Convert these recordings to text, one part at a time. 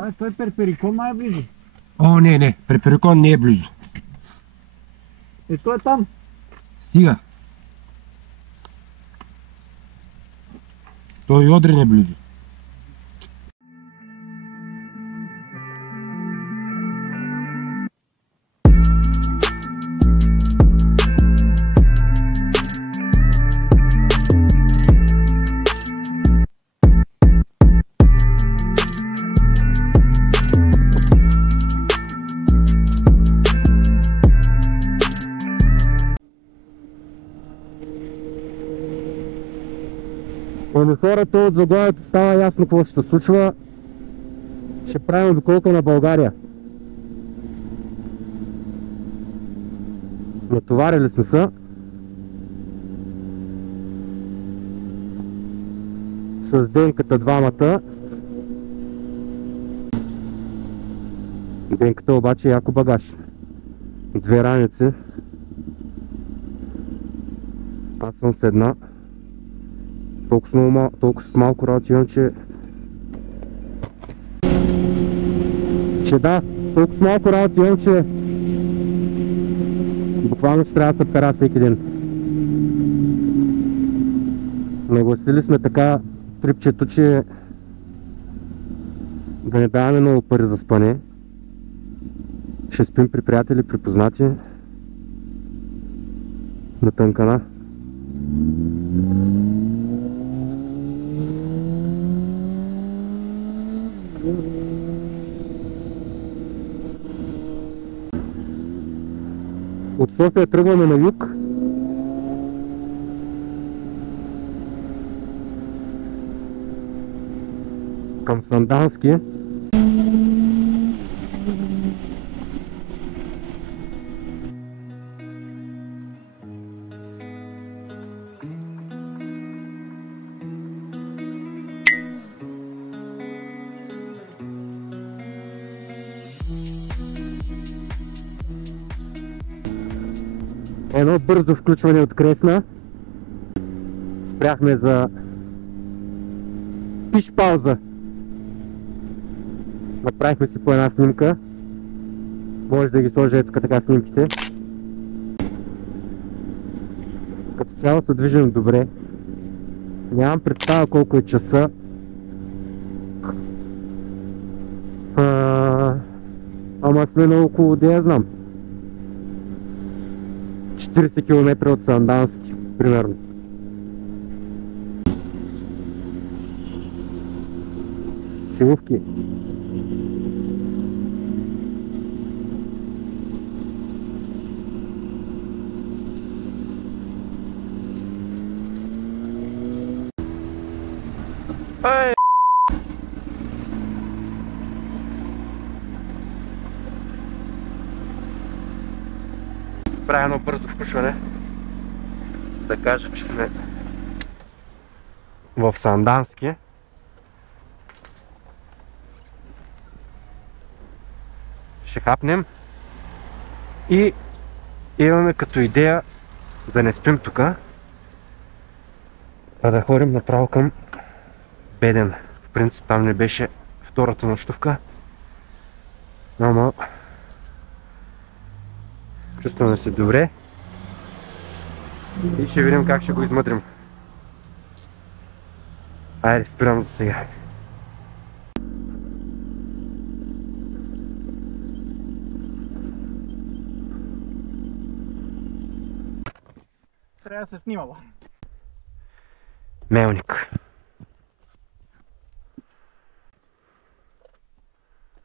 Абе, той Перперикон май е близо. О, не, Перперикон не е близо. Той е там. Стига. Той и Одрин е близо. Ами хората от заглавието става ясно какво ще се случва. Ще правим обиколка на България. Натоварили сме се. С Денката двамата. Денката обаче е яко багаж. 2 раници. Аз съм с една. Толкова с малко работи имам, че толкова с малко работи имам, че буквално ще трябва да се пера всеки ден. Нагласили сме така трипчето, че да не даваме много пари за спане. Ще спим при приятели, при познати на Тънкана. От София тръгваме на юг. Към Сандански. Едно бързо включване от Кресна. Спряхме за пиш пауза. Направихме си по една снимка. Може да ги сложа ето така снимките. Като цяло се движим добре. Нямам представа колко е часа. Ама сме на около, де я знам, 40 км от Сандански, примерно. Целувки. Правя едно бързо включване. Да кажа, че сме в Сандански. Ще хапнем и имаме като идея да не спим тук, а да ходим направо към Беден. В принцип там не беше втората нощувка, ама чувстваме се добре и ще видим как ще го измъдрим. Айде, спирам за сега. Трябва да се снимала. Мелник.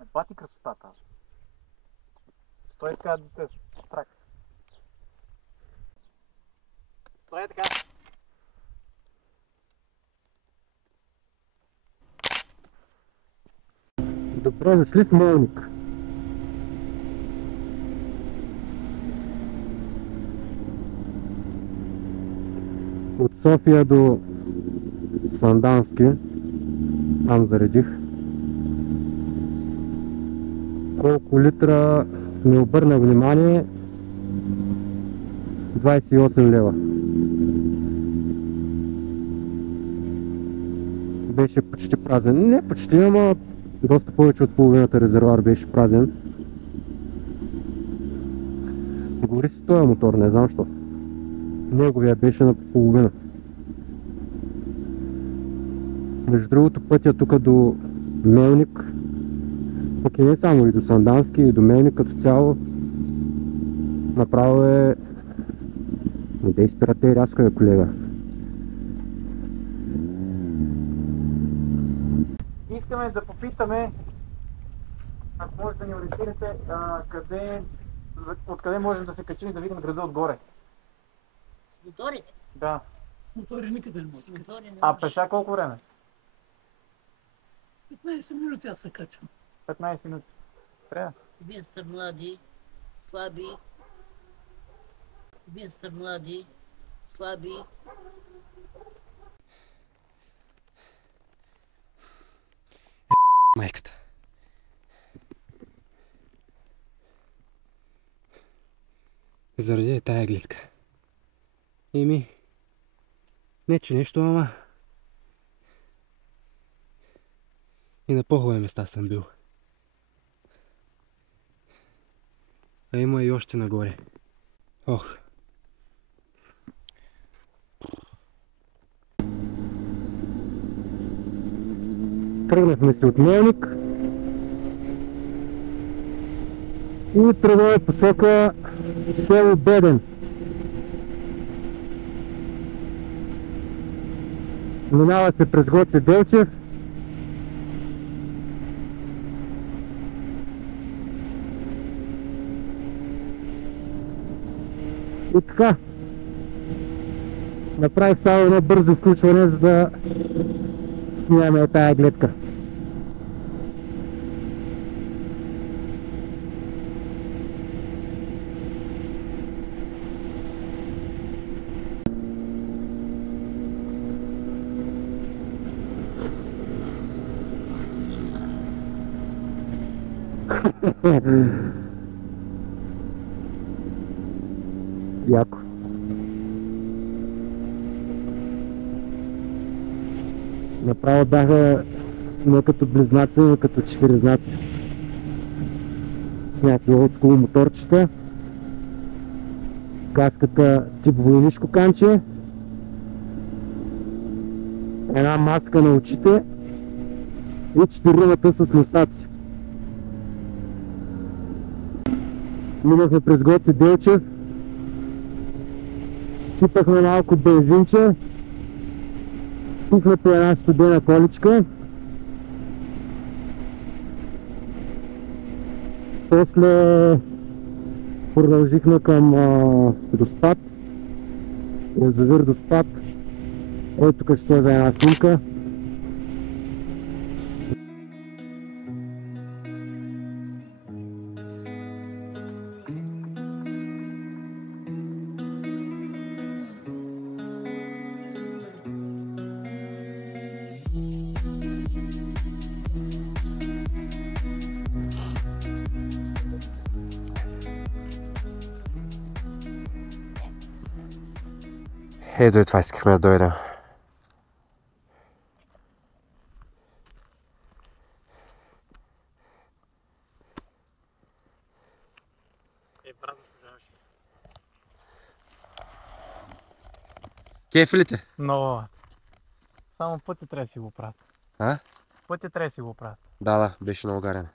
Не пати красотата. Стой така, дете, трак. Стой така. Добре дошли в Мелник. От София до Сандански, там заредих. Колко литра не обърна внимание, 28 лева. Беше почти празен. Не почти, ама Доста повече от половината резервоар беше празен. Гори си този мотор, не знам защо. Неговия беше на половина. Между другото, пътя тук до Мелник, пък и не само, и до Сандански, и до Мелник като цяло, направо е... Не дей спирате рязко, бе, колега. Искаме да попитаме, ако може да ни ориентирате, откъде можем да се качим и да видим града отгоре. С моторите? Да. Мотори никъде не може. С мотори не А можеш. пеша колко време? 15 минути аз се качвам. 15 минути. Трябва. Вие сте млади, слаби. Вие сте млади, слаби. Майката. Заради е тая гледка. Еми, не че нещо, ама и на по-хубави места съм бил. А има и още нагоре. Ох. Тръгнахме се от Мелник и тръгваме посока село Беден. Минава се през Гоце Делчев. И така. Направих само едно бързо включване, за да снимаме тая гледка. Яко. Направо бяха не като близнаци, но като четиризнаци. С някакви олдскул моторчета. Каската тип войнишко канче. Една маска на очите. И четиримата с мустаци. Минахме през Гоце Делчев. Сипахме малко бензинче. Пухме по една студена количка. После продължихме към Доспат. Язовир Доспат. Ето тук ще сложа една снимка. Ето и това искахме да дойдем. Брат, заслужаваш се. Кеф ли те? Но само пътя трябва да си го правят. А? Пътя трябва да си го правят. Да, беше много гарен.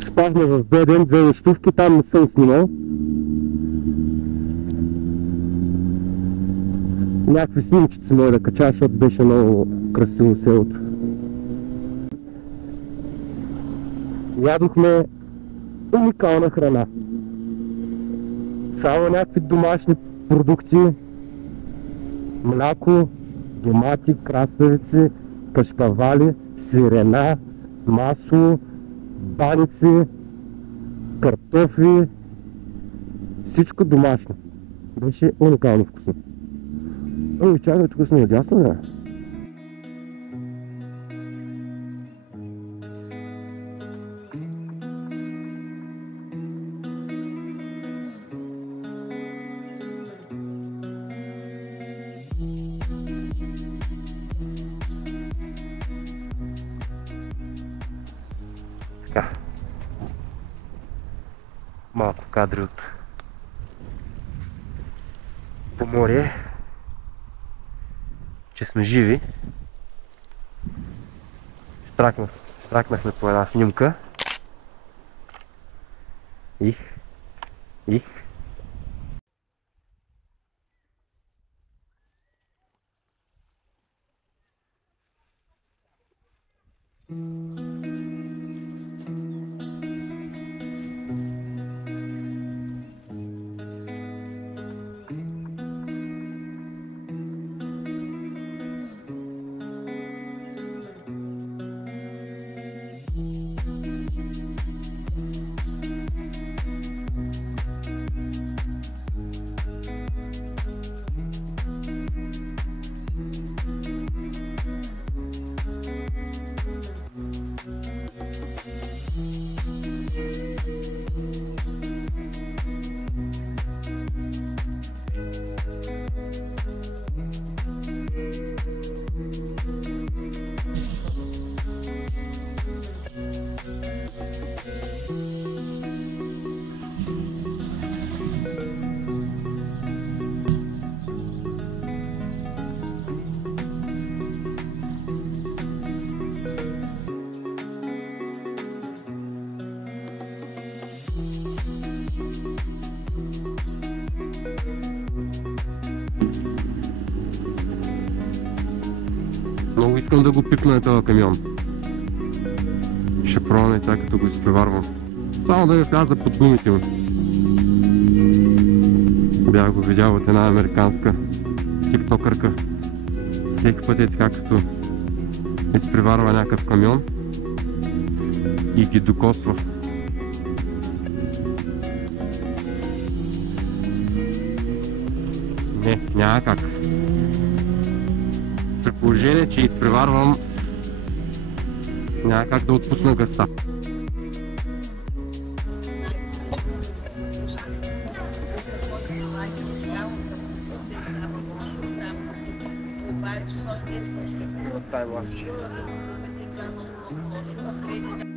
Спахме в Беден, 2 нощувки, там не съм снимал. Някакви снимчици мога да кача, защото беше много красиво селото. Ядохме уникална храна. Само някакви домашни продукти. Мляко, домати, краставици, кашкавали, сирена, масло, баници, картофи. Всичко домашно. Беше уникално вкусно. Ой, чакай, тук сме надясно, да? малко кадри от Поморие, че сме живи. Стракнахме по една снимка. Их. Много искам да го пипна на този камион. Ще пробвам и сега като го изпреварвам. Само да ми вляза под гумите му. Бях го видял от една американска тиктокърка. Всеки път е така, като изпреварва някакъв камион и ги докосва. Не, няма как. При положение, че изпреварвам, няма как да отпусна гъста. Това е, че той е